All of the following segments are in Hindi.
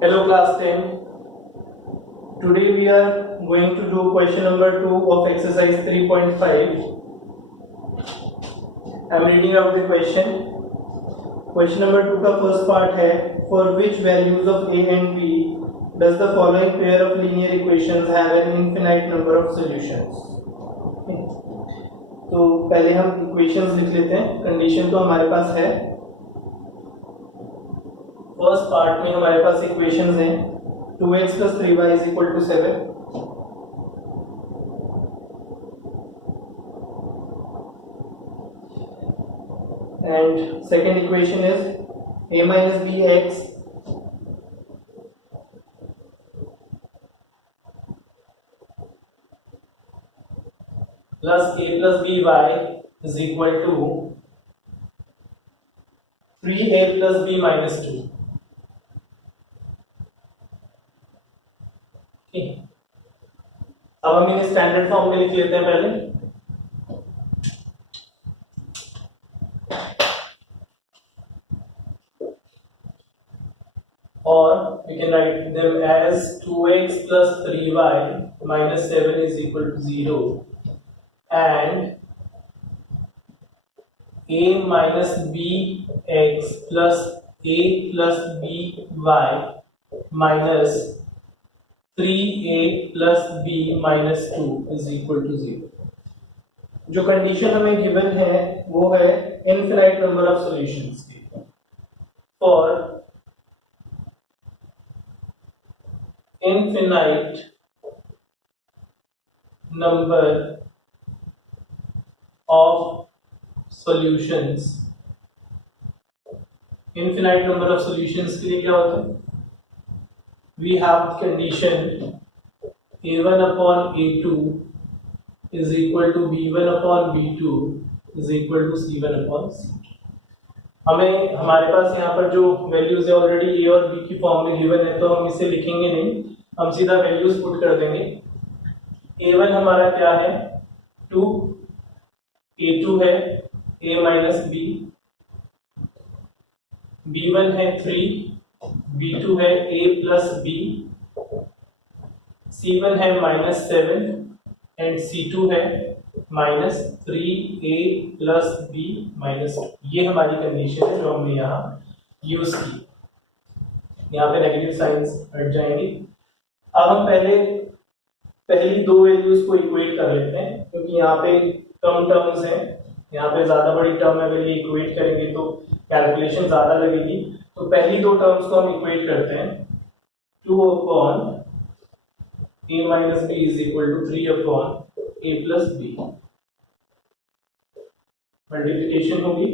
Hello class 10. Today we are going to do question number 2 of exercise 3.5. I am reading out the question. Question number 2 का first part है for which values of a and b does the following pair of linear equations have an infinite number of solutions. तो पहले हम equations लिख लेते हैं. कंडीशन तो हमारे पास है. फर्स्ट पार्ट में हमारे पास इक्वेशंस हैं 2x plus 3y is equal to 7 and second equation is a minus bx plus a plus by is equal to 3a plus b minus 2. अब हम इन्हें स्टैंडर्ड फॉर्म में लिख लेते हैं पहले. और we can write them as 2x plus 3y minus 7 is equal to 0 and a minus bx plus a plus by minus 3a plus b minus 2 is equal to 0. जो कंडीशन हमें गिवन है वो है इनफिनाइट नंबर ऑफ सॉल्यूशंस की. For infinite number of solutions, infinite number of solutions के लिए क्या होता है? We have condition a1 upon a2 is equal to b1 upon b2 is equal to c1 upon c2. हमें हमारे पास यहाँ पर जो वैल्यूज है ऑलरेडी a और b की फॉर्म में गिवन है, तो हम इसे लिखेंगे नहीं, हम सीधा वैल्यूज पुट कर देंगे. a1 हमारा क्या है 2, a2 है a माइनस b, b1 है 3, b2 है a प्लस b, c1 है माइनस 7 एंड c2 है minus 3a plus b minus 2. ये हमारी कंडीशन है जो हमने यहाँ यूज की. यहाँ पे नेगेटिव साइंस हट जाएंगे. अब हम पहली दो वैल्यूज को इक्वेट कर लेते हैं, क्योंकि यहाँ पे कम टर्म्स हैं. यहाँ पे ज्यादा बड़ी टर्म अगर ये इक्वेट करेंगे तो कैलकुलेशन ज्यादा लगेगी. तो पहली दो टर्म्स को हम इक्वेट करते हैं. 2 upon a minus b is equal to 3 upon a plus b. Multiplication होगी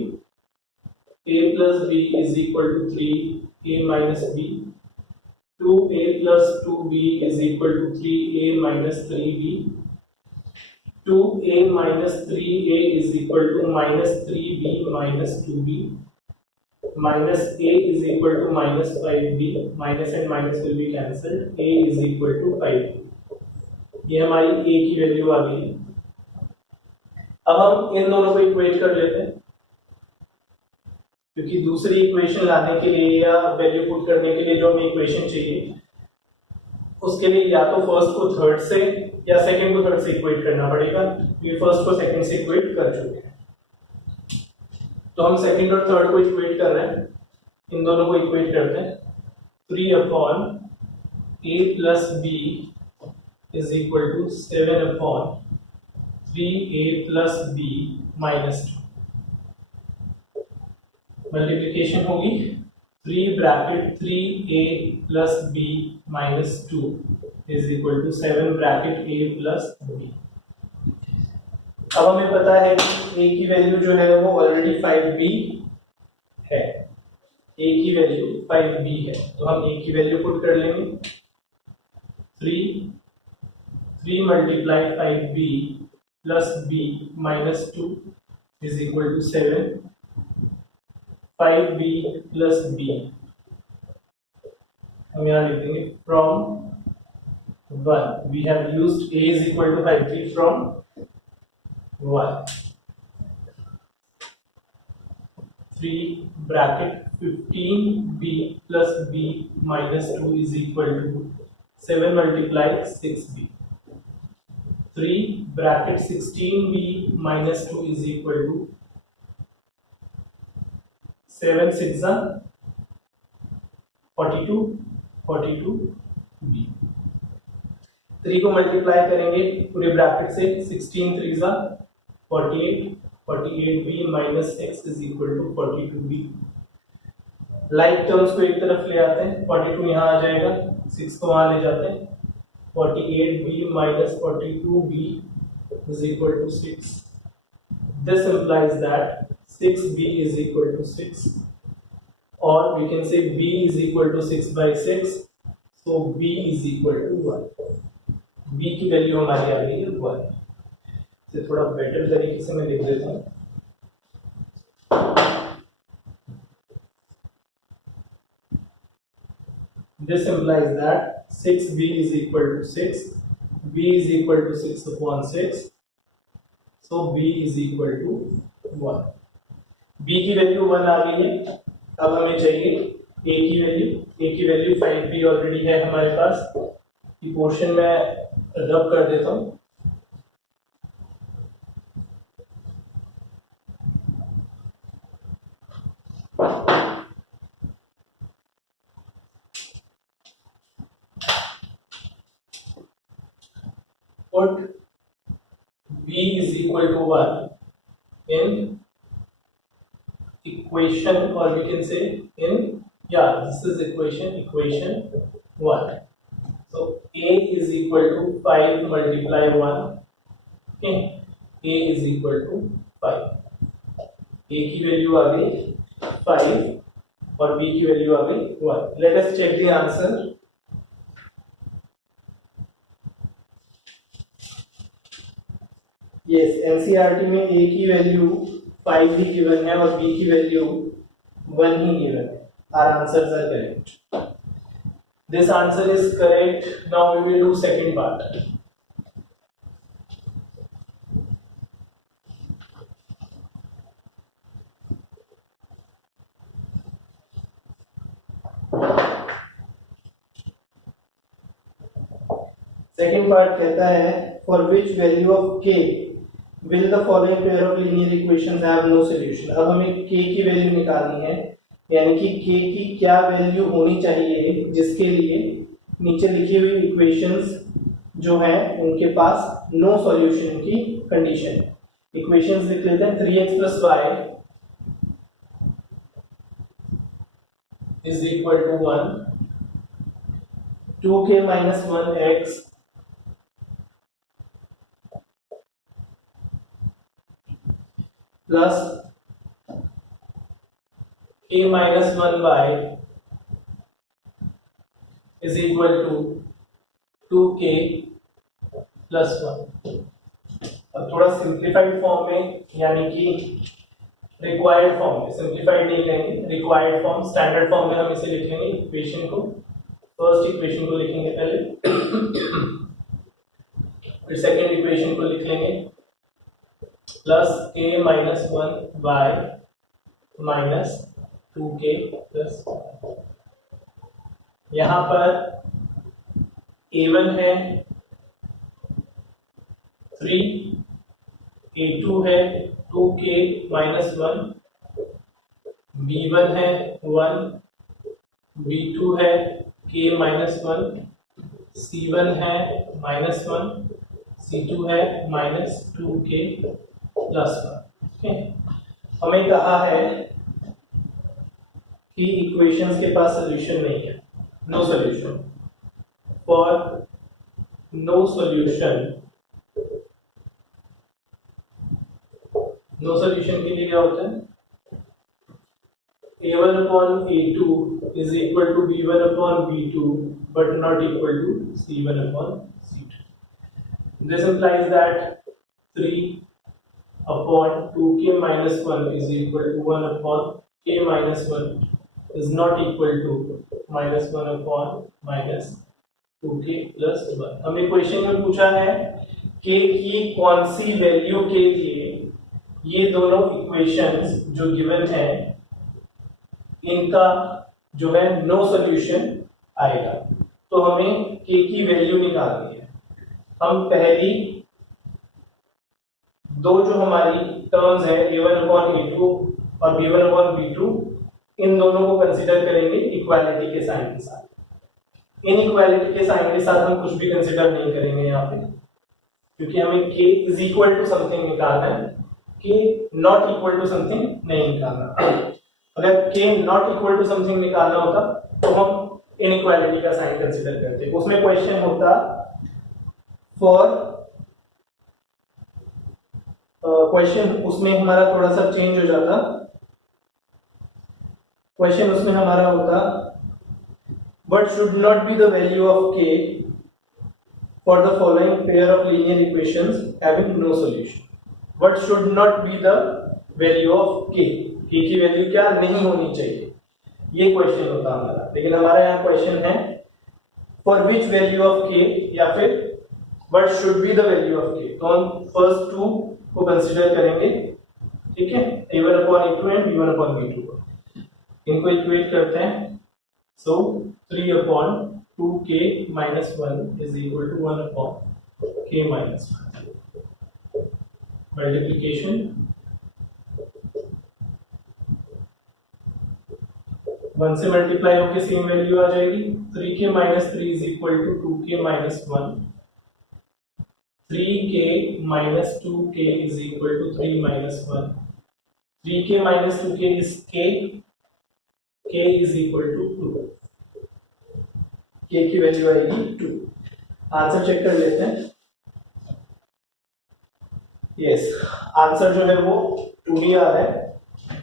a plus b is equal to 3a minus b, 2a plus 2b is equal to 3a minus 3b, 2a minus 3a is equal to minus 3b minus 2b, minus a is equal to minus 5b, minus and minus will be cancelled, a is equal to 5b. ये हमारी a की वैल्यू आ गई. अब हम इन दोनों को इक्वेट कर लेते हैं, क्योंकि दूसरी इक्वेशन लाने के लिए या वैल्यू पुट करने के लिए जो हमें इक्वेशन चाहिए उसके लिए या तो फर्स्ट को थर्ड से या सेकंड को थर्ड से इक्वेट करना पड़ेगा. ये फर्स्ट को सेकंड से इक्वेट कर चुके हैं, तो हम सेकंड और थर्ड को इक्वेट कर रहे हैं. इन दोनों को इक्वेट करते हैं. 3 upon a plus b is equal to 7 upon 3a plus b minus 2. Multiplication होगी 3 bracket 3a plus b minus 2 is equal to 7 bracket a plus b. अब हमें पता है कि a की वैल्यू जो है वो ऑलरेडी 5b है. a की वैल्यू 5b है, तो हम a की वैल्यू पुट कर लेंगे. 3 multiply 5b plus b minus 2 is equal to 7. 5b plus b हम यहाँ लिख देंगे from 1. We have used a is equal to 5b from 1. 3 bracket 15b plus b minus 2 is equal to 7 multiply 6b. 3 bracket 16b minus 2 is equal to 7 6 42 42b. 3 को मल्टीप्लाई करेंगे पूरे ब्रैकेट से, 16 3 48 48b minus x is equal to 42b. Like terms को एक तरफ ले आते हैं, 42 यहाँ आ जाएगा, 6 को वहां ले जाते हैं, 48b minus 42b is equal to 6. This implies that 6b is equal to 6, or we can say b is equal to 6 by 6, so b is equal to 1. b की वैल्यू हमारी आ गई है 1. इसे थोड़ा बेटर तरीके से मैं लिख देता हूँ. This implies that 6b is equal to 6, b is equal to 6 upon 6, so b is equal to 1. b की वैल्यू 1 आ गई है. अब हमें चाहिए a की वैल्यू. a की वैल्यू 5b ऑलरेडी है हमारे पास. ये पोर्शन मैं रब कर देता हूँ. Put b is equal to 1 in equation, or we can say in, this is equation 1. So a is equal to 5 multiply 1. Okay, a is equal to 5. a की वैल्यू आ गई 5 और b की वैल्यू आ गई 1. Let us check the answer. Yes, NCERT में a की वैल्यू 5 ही गिवन है और b की वैल्यू 1 ही गिवन है. Our answers are correct. This answer is correct. Now we will do second part. Second part कहता है for which value of k will the following pair of linear equations have no solution. अब हमें k की वैल्यू निकालनी है, यानी कि k की क्या वैल्यू होनी चाहिए जिसके लिए नीचे लिखी हुई इक्वेशंस जो हैं उनके पास नो सॉल्यूशन की कंडीशन है. इक्वेशंस लिख लेते हैं. 3x plus y is equal to 1, 2k minus 1x plus k minus 1y is equal to 2k plus 1. अब थोड़ा सिंप्लीफाइड फॉर्म में, यानी कि रिक्वायर्ड फॉर्म में, सिंप्लीफाइड नहीं लेंगे, रिक्वायर्ड फॉर्म, स्टैंडर्ड फॉर्म में हम इसे लिखेंगे. इक्वेशन को, फर्स्ट इक्वेशन को लिखेंगे पहले, फिर सेकेंड इक्वेशन को लिख लेंगे plus k minus 1y minus 2k plus 1. यहाँ पर a1 है 3, a2 है 2k minus 1, b1 है 1, b2 है k minus 1, c1 है minus 1, c2 है minus 2k plus 1. हमें कहा है कि इक्वेशंस के पास सॉल्यूशन नहीं है, no solution. For no solution, no solution के लिए क्या होता है? a1 upon a2 is equal to b1 upon b2 but not equal to c1 upon c2. This implies that 3 upon 2k minus 1 is equal to 1 upon k minus 1 is not equal to minus 1 upon minus 2k plus 1. हमें क्वेश्चन में पूछा है k की कौन सी वैल्यू के लिए ये दोनों इक्वेशंस जो गिवन है इनका जो है नो सॉल्यूशन आएगा। तो हमें k की वैल्यू निकालनी है। हम पहली दो जो हमारी टर्म्स है a1/a2 और b1/b2, इन दोनों को कंसीडर करेंगे इक्वालिटी के साइन के साथ। इनइक्वालिटी के साइन के साथ हम कुछ भी कंसीडर नहीं करेंगे यहाँ पे, क्योंकि हमें k is equal to something निकालना है, k not equal to something नहीं निकालना। अगर k not equal to something निकालना होता तो हम इनइक्वालिटी का साइन कंसीडर करते। उसमें क्वेश्चन होता फॉर क्वेश्चन उसमें हमारा थोड़ा सा चेंज हो जाता। क्वेश्चन उसमें हमारा होता what should not be the value of k for the following pair of linear equations having no solution। what should not be the value of k की वैल्यू क्या नहीं होनी चाहिए, ये क्वेश्चन होता हमारा। लेकिन हमारा यहाँ क्वेश्चन है for which value of k या फिर what should be the value of k। तो हम फर्स्ट टू को कंसीडर करेंगे, ठीक है, a1/a2 एंड b1/b2 को। इनको इक्वेट करते हैं। सो 3/2k - 1 is equal to 1/k - 1। Multiplication 1 से मल्टीप्लाई होकर सेम वैल्यू आ जाएगी। 3k - 3 is equal to 2k - 1। 3k - 2k is equal to 3 - 1। 3k - 2k is k is equal to 2। k की वैल्यू आएगी 2। आंसर चेक कर लेते हैं। यस, आंसर जो है वो 2 ही आ रहा है।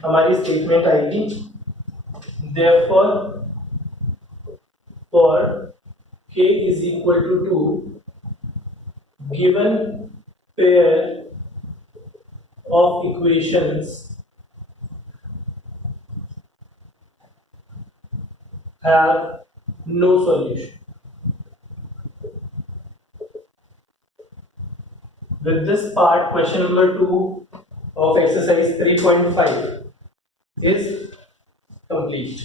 हमारी स्टेटमेंट आएगी therefore for k is equal to 2 given pair of equations have no solution। with this part question number 2 of exercise 3.5 is complete।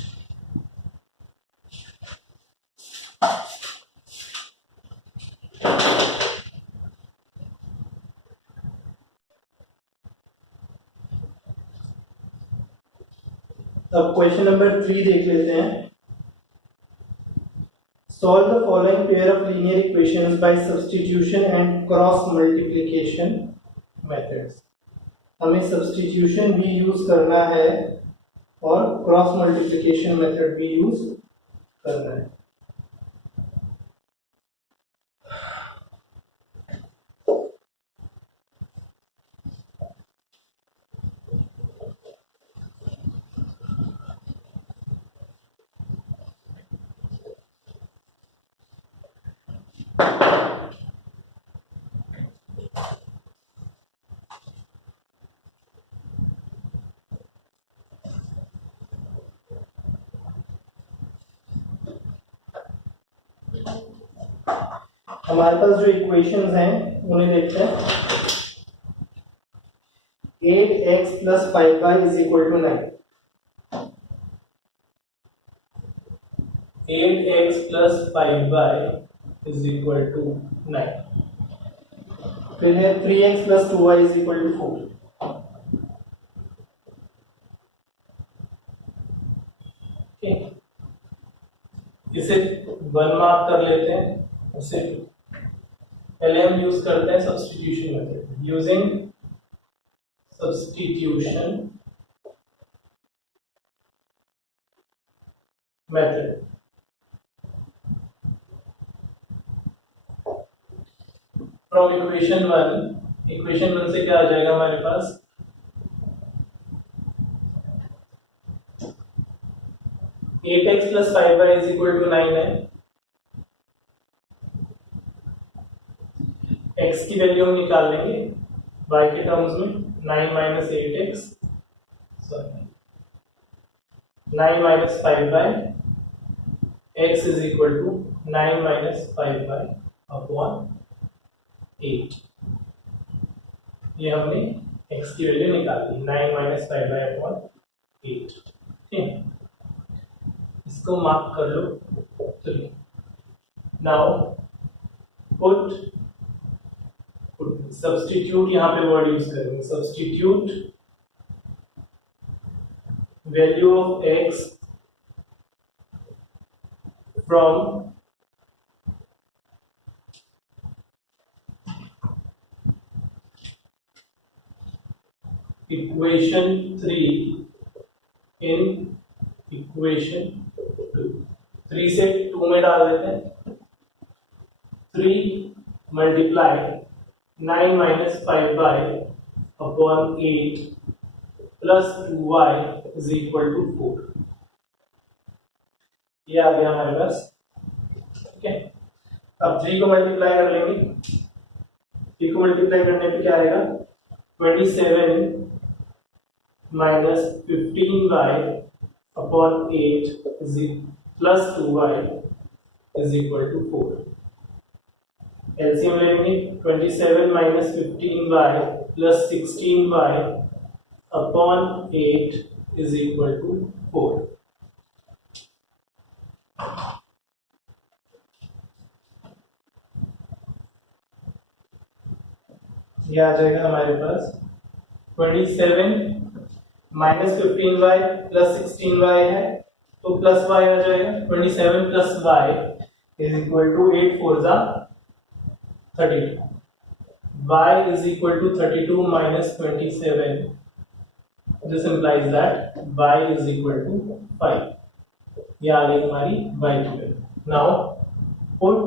अब क्वेश्चन नंबर 3 देख लेते हैं। Solve the following pair of linear equations by substitution and cross multiplication methods। हमें substitution भी यूज करना है और क्रॉस मल्टीप्लिकेशन मेथड भी यूज करना है। हमारे पास जो इक्वेशंस हैं उन्हें देखते हैं। 8x + 5y = 9। 8x + 5y = 9। फिर है 3x + 2y = 4। इसे 1 मार्क कर लेते हैं। उसे पहले हम यूज करते हैं substitution method. Using substitution method from equation 1 से क्या आ जाएगा हमारे पास, 8x + 5y = 9 है। x की वैल्यू हम निकाल लेंगे y के टर्म्स में। 9 - 8x 9 - 5y x = 9 - 5y upon 8। ये हमने x की वैल्यू निकाल ली 9 - 5y अपॉन 8। ठीक, इसको मार्क कर लो 3। नाउ पुट सब्स्टिट्यूट, यहाँ पे वर्ड यूज करेंगे, substitute value of x from equation 3 in equation 2। 3 से 2 में डाल देते हैं। 3 multiply 9 minus 5y upon 8 plus 2y is equal to 4। ये आ गया हमारे पास। ठीक है, अब 3 को मल्टीप्लाई कर लेंगे। 3 को मल्टीप्लाई करने पे क्या आएगा, 27 minus 15y upon 8 plus 2y is equal to 4। LCM लेंगे, 27 minus 15y plus 16y upon 8 is equal to 4। ये आ जाएगा हमारे पास 27 माइनस 15y प्लस 16y है तो प्लस y आ जाएगा। 27 plus y is equal to 8 4 जा 32। y is equal to 32 minus 27। This implies that y is equal to 5। ये आ गई हमारी y की value. Now put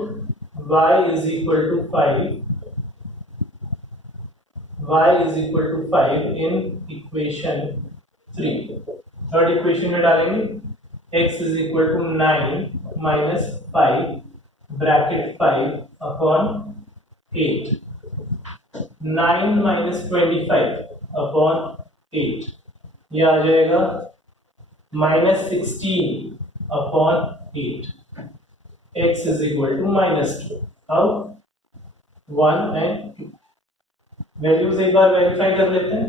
y is equal to 5, y is equal to 5 in equation 3। Third equation में डालेंगे, x is equal to 9 minus 5 bracket 5 upon 8। 9 minus 25 upon 8 ये आ जाएगा minus 16 upon 8। x is equal to minus 2। अब 1 एंड 2 वैल्यूज एक बार वेरीफाई कर लेते हैं।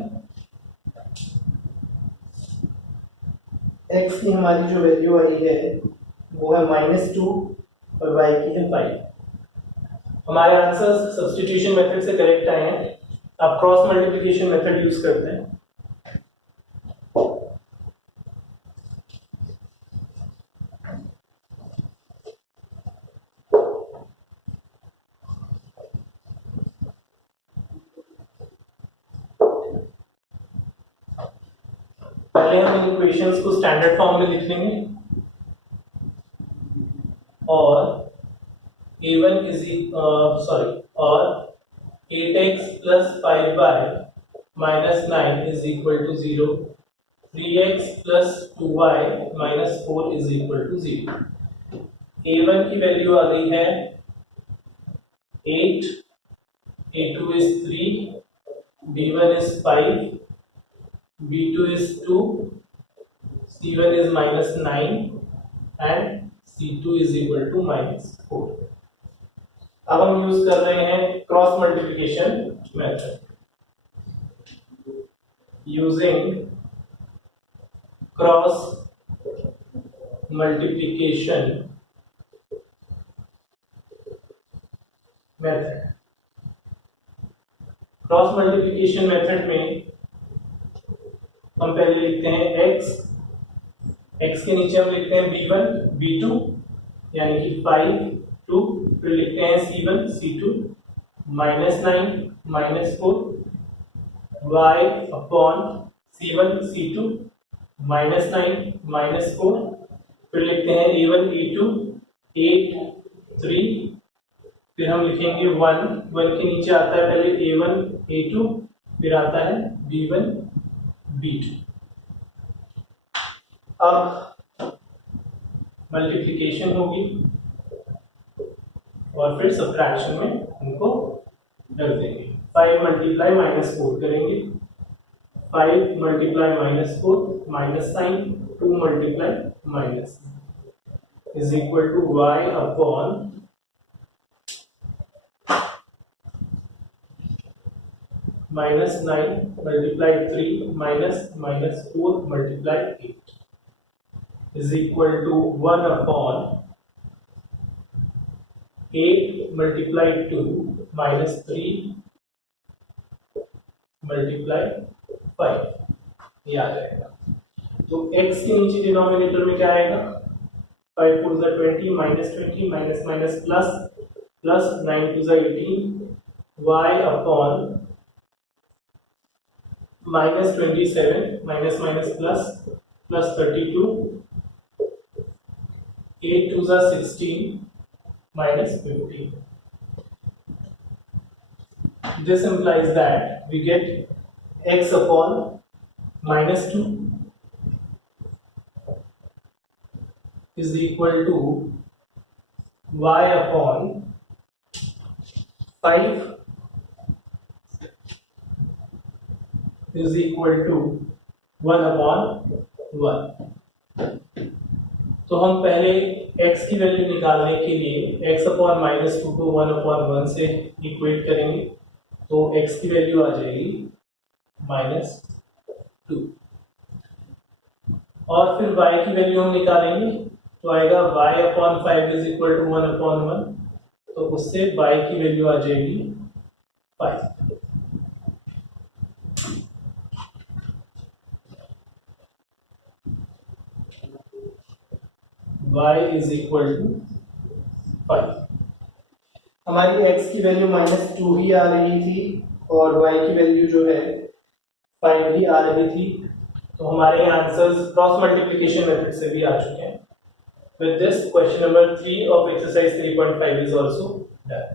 x की हमारी जो वैल्यू आई है वो है -2 और y की है 5। हमारे आंसर्स सब्स्टिट्यूशन मेथड से करेक्ट आए हैं। अब क्रॉस मल्टीप्लिकेशन मेथड यूज करते हैं। पहले हम इन इक्वेशंस को स्टैंडर्ड फॉर्म में लिख लेंगे और a1 इज और 8x plus 5y minus 9 is equal to 0। 3x plus 2y minus 4 is equal to 0। a1 की वैल्यू आ गई है 8, a2 is 3, b1 is 5, b2 is 2, c1 is minus 9 and c2 is equal to minus 4। अब हम यूज कर रहे हैं cross multiplication method. Using cross multiplication method. Cross multiplication method में हम पहले लिखते हैं x के नीचे हम लिखते हैं b1 b2 यानी कि 5 2, फिर लिखते हैं c1 c2 -9 -4 y upon c1 c2 -9 -4, फिर लिखते हैं a1 a2 8 3, फिर हम लिखेंगे 1 के नीचे आता है पहले a1 a2, फिर आता है b1 b2। अब मल्टीप्लिकेशन होगी और फिर सब्ट्रैक्शन में उनको रख देंगे। 5 मल्टीप्लाई -4 करेंगे, 5 multiply -4 -9, 2 multiply minus is equal to y upon -9 multiply 3 -4 multiply 8। is equal to 1 upon 8 multiplied 2 minus 3 multiplied 5, ये आ जाएगा। तो x के नीचे डिनोमिनेटर में क्या आएगा, 5 4 = 20 minus 20 minus minus plus plus 9 2 = 18 y upon minus 27 minus minus plus plus 32 8 2 = 16 minus 15. This implies that we get x upon minus 2 is equal to y upon 5 is equal to 1 upon 1. तो हम पहले x की वैल्यू निकालने के लिए x अपॉन माइनस 2 को 1 अपॉन 1 से इक्वेट करेंगे, तो x की वैल्यू आ जाएगी -2 और फिर y की वैल्यू हम निकालेंगे तो आएगा y upon 5 is equal to 1 upon 1, तो उससे y की वैल्यू आ जाएगी 5। y is equal to 5। हमारी x की वैल्यू -2 ही आ रही थी और y की वैल्यू जो है 5 ही आ रही थी, तो हमारे आंसर्स क्रॉस मल्टीप्लिकेशन मेथड से भी आ चुके हैं। With this, question number 3 of exercise 3.5 is also done.